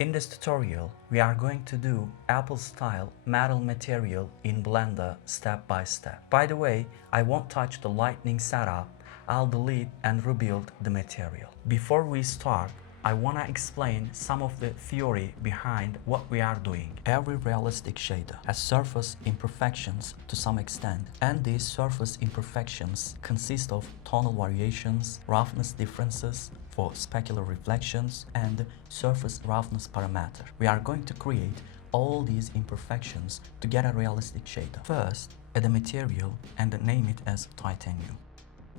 In this tutorial, we are going to do Apple-style metal material in Blender step by step. By the way, I won't touch the Lightning setup. I'll delete and rebuild the material. Before we start, I want to explain some of the theory behind what we are doing. Every realistic shader has surface imperfections to some extent, and these surface imperfections consist of tonal variations, roughness differences, for specular reflections, and surface roughness parameter. We are going to create all these imperfections to get a realistic shader. First, add a material and name it as titanium.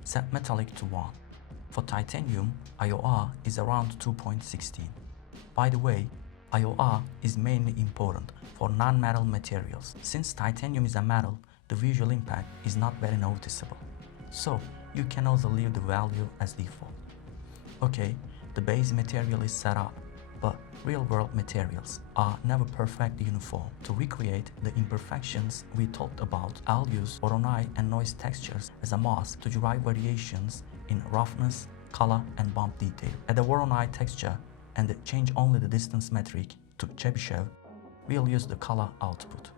Set metallic to 1. For titanium, IOR is around 2.16. By the way, IOR is mainly important for non-metal materials. Since titanium is a metal, the visual impact is not very noticeable. So, you can also leave the value as default. Okay, the base material is set up, but real-world materials are never perfectly uniform. To recreate the imperfections we talked about, I'll use Voronoi and noise textures as a mask to derive variations in roughness, color, and bump detail. Add a Voronoi texture and change only the distance metric to Chebyshev. We'll use the color output.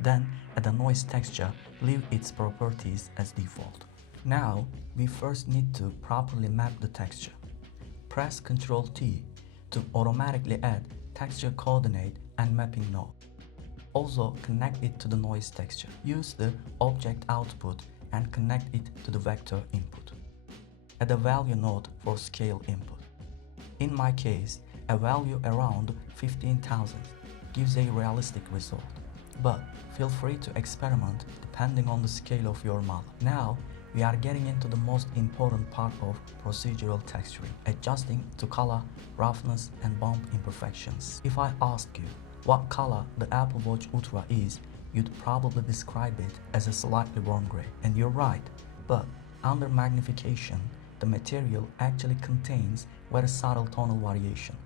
Then add a noise texture, leave its properties as default. Now, we first need to properly map the texture. Press Ctrl T to automatically add texture coordinate and mapping node. Also connect it to the noise texture. Use the object output and connect it to the vector input. Add a value node for scale input. In my case, a value around 15,000 gives a realistic result, but feel free to experiment depending on the scale of your model. Now, we are getting into the most important part of procedural texturing, adjusting to color, roughness, and bump imperfections. If I ask you what color the Apple Watch Ultra is, you'd probably describe it as a slightly warm gray. And you're right, but under magnification, the material actually contains very subtle tonal variation.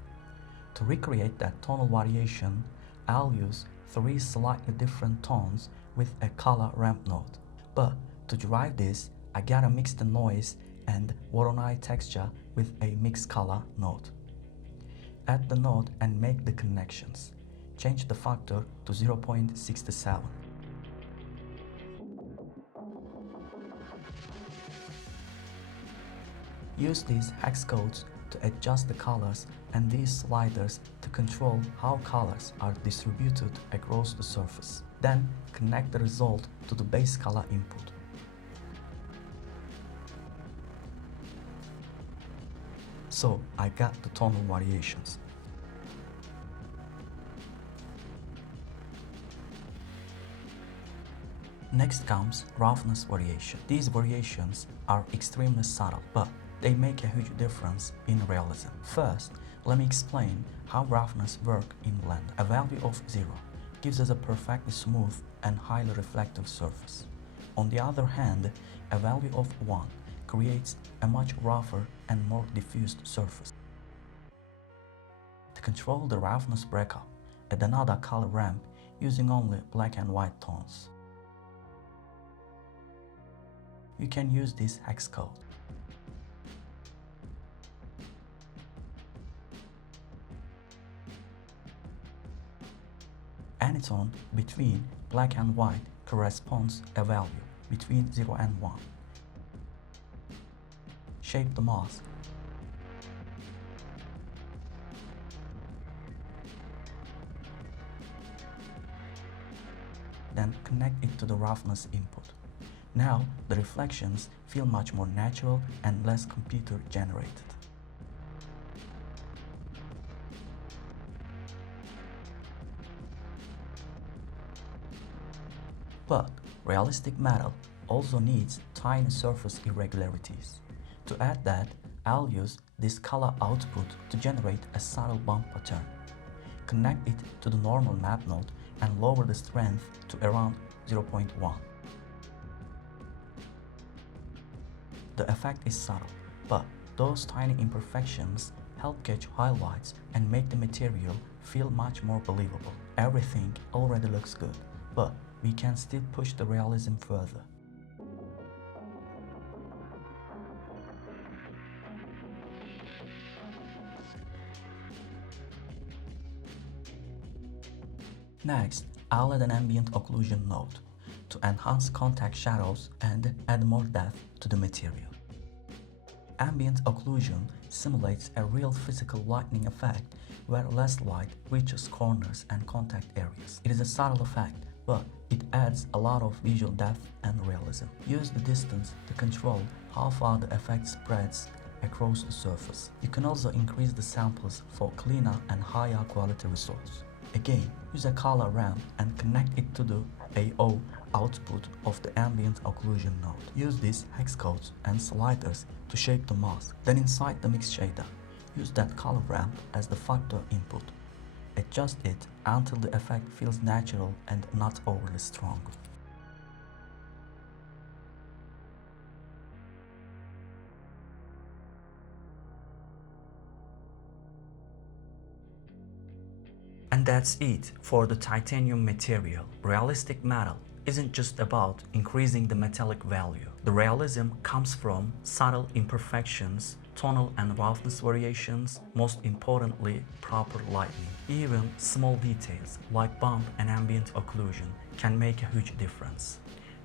To recreate that tonal variation, I'll use 3 slightly different tones with a color ramp node. But to derive this, I gotta mix the noise and Voronoi texture with a mix color node. Add the node and make the connections. Change the factor to 0.67. Use these hex codes to adjust the colors and these sliders to control how colors are distributed across the surface. Then connect the result to the base color input. So I got the tonal variations. Next comes roughness variation. These variations are extremely subtle, but they make a huge difference in realism. First, let me explain how roughness works in Blender. A value of 0 gives us a perfectly smooth and highly reflective surface. On the other hand, a value of 1 creates a much rougher and more diffused surface. To control the roughness breakup, add another color ramp using only black and white tones. You can use this hex code. Any tone between black and white corresponds a value between 0 and 1. Shape the mask. Then connect it to the roughness input. Now the reflections feel much more natural and less computer generated. But realistic metal also needs tiny surface irregularities. To add that, I'll use this color output to generate a subtle bump pattern. Connect it to the normal map node and lower the strength to around 0.1. The effect is subtle, but those tiny imperfections help catch highlights and make the material feel much more believable. Everything already looks good, but we can still push the realism further. Next, I'll add an ambient occlusion node to enhance contact shadows and add more depth to the material. Ambient occlusion simulates a real physical lighting effect where less light reaches corners and contact areas. It is a subtle effect, but it adds a lot of visual depth and realism. Use the distance to control how far the effect spreads across the surface. You can also increase the samples for cleaner and higher quality results. Again, use a color ramp and connect it to the AO output of the ambient occlusion node. Use these hex codes and sliders to shape the mask. Then inside the mix shader, use that color ramp as the factor input. Adjust it until the effect feels natural and not overly strong. And that's it for the titanium material. Realistic metal isn't just about increasing the metallic value. The realism comes from subtle imperfections, tonal and roughness variations, most importantly, proper lighting. Even small details like bump and ambient occlusion can make a huge difference.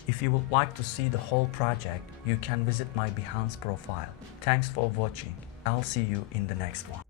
If you would like to see the whole project, you can visit my Behance profile. Thanks for watching. I'll see you in the next one.